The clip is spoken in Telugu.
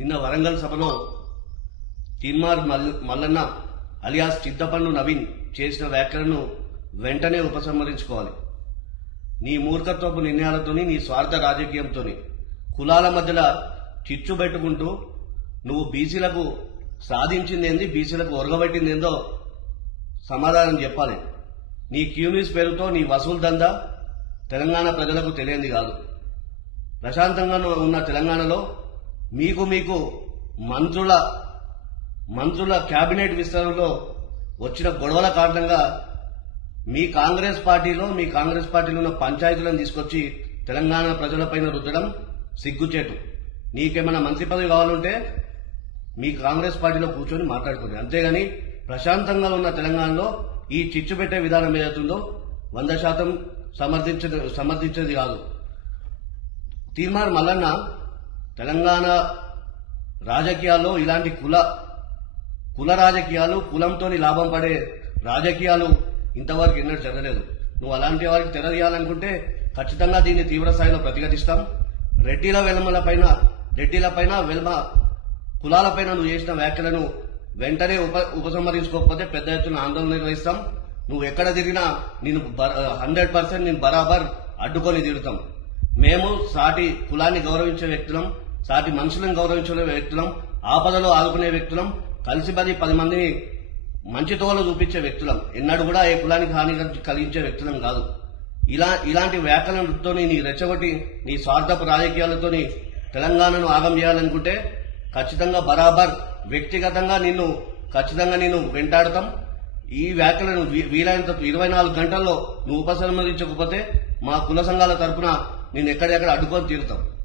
నిన్న వరంగల్ సభలో తీన్మార్ మల్- మల్లన్న అలియాస్ చింతపండు నవీన్ చేసిన వ్యాఖ్యలను వెంటనే ఉపసంహరించుకోవాలి. నీ మూర్ఖత్వపు నిర్ణయాలతోని నీ స్వార్థ రాజకీయంతోని కులాల మధ్యలో చిచ్చు పెట్టుకుంటూ నువ్వు బీసీలకు సాధించిందేంది బీసీలకు ఒరగబెట్టింది ఏందో సమాధానం చెప్పాలి. నీ క్యూనిస్ పేరుతో నీ వసూలు దందా తెలంగాణ ప్రజలకు తెలియంది కాదు. ప్రశాంతంగా ఉన్న తెలంగాణలో మీకు మీకు మంత్రుల మంత్రుల కేబినెట్ విస్తరణలో వచ్చిన గొడవల కారణంగా మీ కాంగ్రెస్ పార్టీలో మీ కాంగ్రెస్ పార్టీలో ఉన్న పంచాయతీలను తీసుకొచ్చి తెలంగాణ ప్రజలపైన రుద్దడం సిగ్గుచేటు. నీకేమైనా మంత్రి పదవి కావాలంటే మీ కాంగ్రెస్ పార్టీలో కూర్చొని మాట్లాడుకోండి. అంతేగాని ప్రశాంతంగా ఉన్న తెలంగాణలో ఈ చిచ్చు పెట్టే విధానం ఏదైతుందో వంద శాతం సమర్థించ సమర్థించేది కాదు. తీర్మార్ మల్లన్న తెలంగాణ రాజకీయాల్లో ఇలాంటి కుల కుల రాజకీయాలు కులంతోని లాభం పడే రాజకీయాలు ఇంతవరకు ఎన్నడూ జరగలేదు. నువ్వు అలాంటి వారికి తెరదీయాలనుకుంటే ఖచ్చితంగా దీన్ని తీవ్ర స్థాయిలో ప్రతిఘటిస్తాం. రెడ్డిల వెలమల పైన రెడ్డిల పైన కులాలపైన నువ్వు చేసిన వ్యాఖ్యలను వెంటనే ఉప ఉపసంహరించుకోకపోతే పెద్ద ఎత్తున ఆందోళన నిర్వహిస్తాం. నువ్వు ఎక్కడ తిరిగినా నేను హండ్రెడ్ పర్సెంట్ నేను బరాబర్ అడ్డుకొని తిరుగుతాం మేము సాటి కులాన్ని గౌరవించే వ్యక్తులం. సాటి మనుషులను గౌరవించుకునే వ్యక్తులం ఆపదలో ఆదుకునే వ్యక్తులం కలిసి పది పది మందిని మంచి తోలు చూపించే వ్యక్తులం. ఎన్నడూ కూడా ఏ కులానికి హాని కలిగించే వ్యక్తులం కాదు. ఇలా ఇలాంటి వ్యాఖ్యలతోని నీ రెచ్చగొట్టి నీ స్వార్థపు రాజకీయాలతోని తెలంగాణను ఆగం చేయాలనుకుంటే ఖచ్చితంగా బరాబర్ వ్యక్తిగతంగా నిన్ను ఖచ్చితంగా నేను వెంటాడతాం. ఈ వ్యాఖ్యలను వీ- వీలైనంత ఇరవై నాలుగు గంటల్లో నువ్వు ఉపసంహరించకపోతే మా కుల సంఘాల తరపున నేను ఎక్కడెక్కడ అడ్డుకొని తీరుతాం.